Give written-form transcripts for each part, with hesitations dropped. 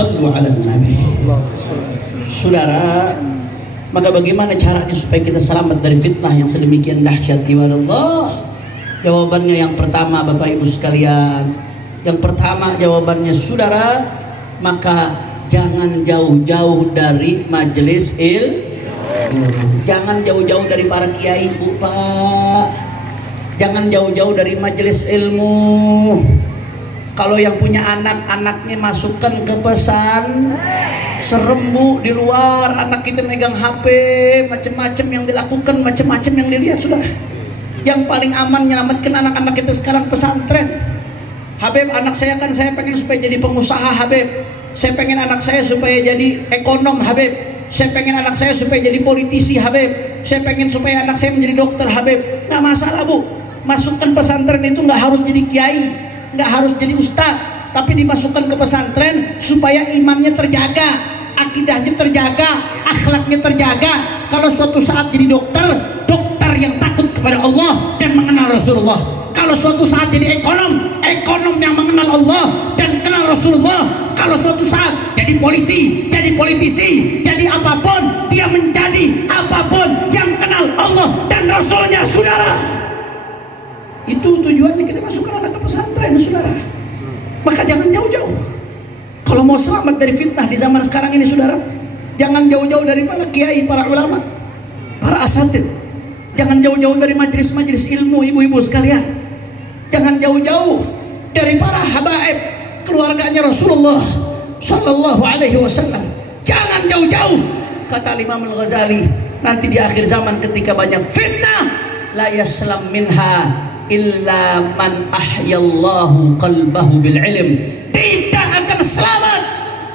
Shallu ala Nabi. Saudara, maka bagaimana caranya supaya kita selamat dari fitnah yang sedemikian dahsyat? Allah. Jawabannya yang pertama, Bapak Ibu sekalian, yang pertama jawabannya saudara, maka jangan jauh-jauh dari majelis ilmu. Jangan jauh-jauh dari para kiai, Bu, Pak. Jangan jauh-jauh dari majelis ilmu. Kalau yang punya anak-anaknya masukkan ke pesan, serem, Bu, di luar anak kita megang HP, macam-macam yang dilakukan, macam-macam yang dilihat, saudara. Yang paling aman menyelamatkan anak-anak kita sekarang pesantren. Habib, anak saya kan saya pengen supaya jadi pengusaha, Habib. Saya pengen anak saya supaya jadi ekonom, Habib. Saya pengen anak saya supaya jadi politisi, Habib. Saya pengen supaya anak saya menjadi dokter, Habib. Nggak masalah, Bu. Masukkan pesantren itu nggak harus jadi kiai, nggak harus jadi ustadz, tapi dimasukkan ke pesantren supaya imannya terjaga, akidahnya terjaga, akhlaknya terjaga. Kalau suatu saat jadi dokter, dokter yang takut kepada Allah dan mengenal Rasulullah. Kalau suatu saat jadi ekonom, ekonom yang mengenal Allah dan kenal Rasulullah. Kalau suatu saat jadi polisi, jadi politisi, jadi apapun, dia menjadi apapun yang kenal Allah dan Rasulnya, saudara. Itu tujuannya kita masukkan anak ke pesantren, saudara. Maka jangan jauh-jauh. Kalau mau selamat dari fitnah di zaman sekarang ini, saudara, jangan jauh-jauh dari para kiai, para ulama, para asatid. Jangan jauh-jauh dari majelis-majelis ilmu, ibu-ibu sekalian. Jangan jauh-jauh dari para habaib, keluarganya Rasulullah Sallallahu Alaihi Wasallam. Jangan jauh-jauh. Kata Imam Al-Ghazali, nanti di akhir zaman ketika banyak fitnah, la yaslam minha illa man ahyallahu qalbahu bil ilm. Tidak akan selamat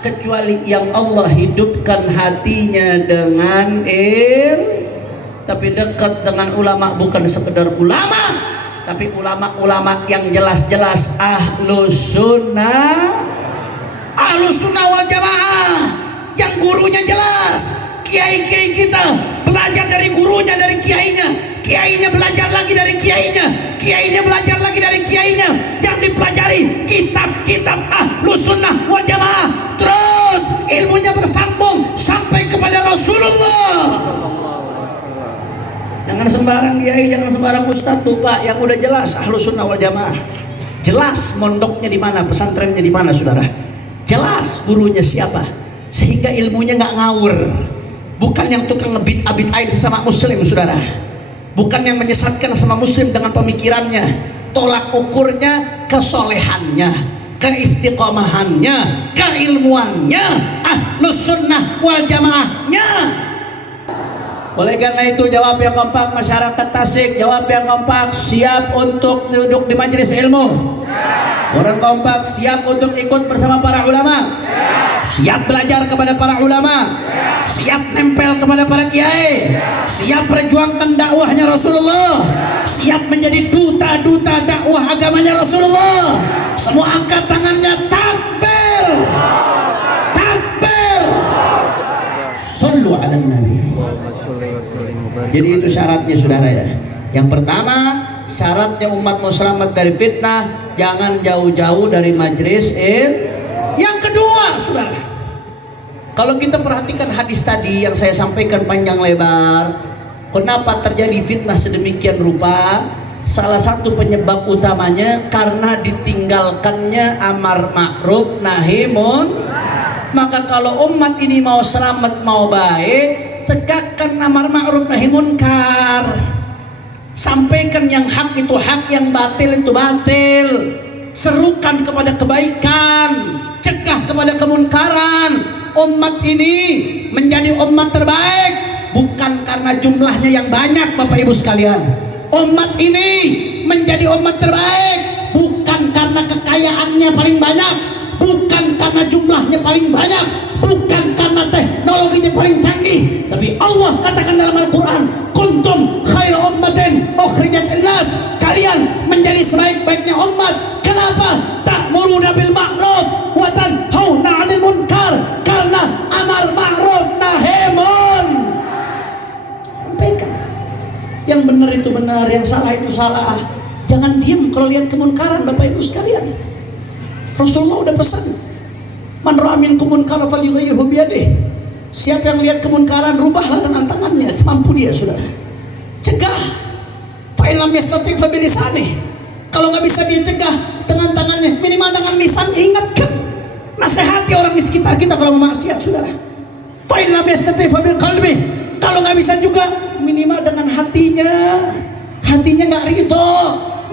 kecuali yang Allah hidupkan hatinya dengan tapi dekat dengan ulama, bukan sekedar ulama, tapi ulama-ulama yang jelas-jelas ahlus sunnah wal jamaah, yang gurunya jelas. Kiai-kiai kita belajar dari gurunya, dari kiainya, kiainya belajar lagi dari kiainya, kiainya belajar lagi dari kiainya, yang dipelajari kitab-kitab ahlus sunnah wal jamaah, terus ilmunya bersambung sampai kepada Rasulullah. Jangan sembarang kiai, jangan sembarang ustadz tuh, Pak, yang udah jelas ahlus sunnah wal jamaah, jelas mondoknya di mana, pesantrennya di mana, saudara, jelas gurunya siapa, sehingga ilmunya nggak ngawur. Bukan yang tukang ngebit-abit air sesama muslim, saudara. Bukan yang menyesatkan sama muslim dengan pemikirannya. Tolak ukurnya kesolehannya, keistiqomahannya, keilmuannya, ahlus sunnah wal jamaahnya. Oleh karena itu, jawab yang kompak masyarakat Tasik, jawab yang kompak, siap untuk duduk di majelis ilmu. Orang kompak siap untuk ikut bersama para ulama. Siap belajar kepada para ulama, siap nempel kepada para kiai, siap perjuangkan dakwahnya Rasulullah, siap menjadi duta-duta dakwah agamanya Rasulullah. Semua angkat tangannya, takbir, takbir, sallu ala Nabi. Jadi itu syaratnya, saudara, ya. Yang pertama, syaratnya umat mau selamat dari fitnah, jangan jauh-jauh dari majelis ilmu. Yang kedua, saudara, kalau kita perhatikan hadis tadi yang saya sampaikan panjang lebar, kenapa terjadi fitnah sedemikian rupa? Salah satu penyebab utamanya karena ditinggalkannya amar ma'ruf nahi munkar. Maka kalau umat ini mau selamat, mau baik, tegakkan amar ma'ruf nahi munkar. Sampaikan yang hak itu hak, yang batil itu batil. Serukan kepada kebaikan, cegah kepada kemunkaran. Umat ini menjadi umat terbaik bukan karena jumlahnya yang banyak, Bapak Ibu sekalian. Umat ini menjadi umat terbaik bukan karena kekayaannya paling banyak, bukan karena jumlahnya paling banyak, bukan karena teknologinya paling canggih, tapi Allah katakan dalam Al-Quran, kuntum khairu ummatin ukhrijat linnas, kalian menjadi sebaik-baiknya umat. Kenapa? Ta'muruna bil ma'ruf wa tanhauna 'anil munkar, karena amar ma'ruf nahi munkar. Sampaikan yang benar itu benar, yang salah itu salah. Jangan diam kalau lihat kemunkaran, Bapak Ibu sekalian. Rasulullah udah pesan, Man ra'a minkum munkaran falyughayyirhu biyadihi. Siapa yang lihat kemunkaran, rubahlah dengan tangannya, semampu dia, saudara. Cegah. Fa in lam yastati' fa bilisanihi. Kalau nggak bisa dia cegah dengan tangannya, minimal dengan lisannya. Ingatkan, nasihati orang di sekitar kita kalau maksiat, saudara. Fa in lam yastati' fa biqalbihi. Kalau nggak bisa juga, minimal dengan hatinya. Hatinya nggak ridho,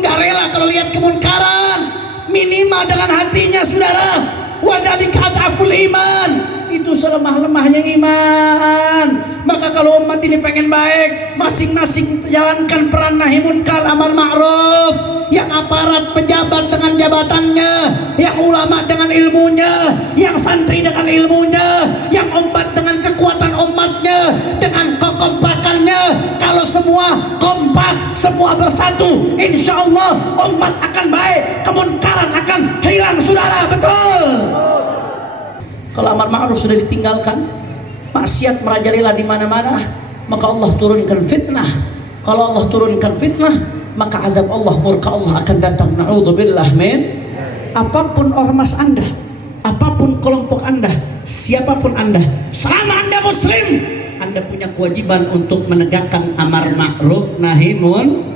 nggak rela kalau lihat kemunkaran. Minimal dengan hatinya, saudara. Wa dzalika adhaful iman. Itu selemah-lemahnya iman. Maka kalau umat ini pengen baik, masing-masing jalankan peran nahi munkar amar ma'ruf. Yang aparat pejabat dengan jabatannya, yang ulama dengan ilmunya, yang santri dengan ilmunya, yang umat dengan kekuatan umatnya, dengan kekompakannya. Kalau semua kompak, semua bersatu, insya Allah umat akan baik, kemunkaran akan hilang, saudara. Betul. Kalau amar ma'ruf sudah ditinggalkan, maksiat merajalela di mana-mana, maka Allah turunkan fitnah. Kalau Allah turunkan fitnah, maka azab Allah, murka Allah akan datang. Na'udzubillah min. Apapun ormas Anda, apapun kelompok Anda, siapapun Anda, selama Anda muslim, Anda punya kewajiban untuk menegakkan amar ma'ruf nahi munkar.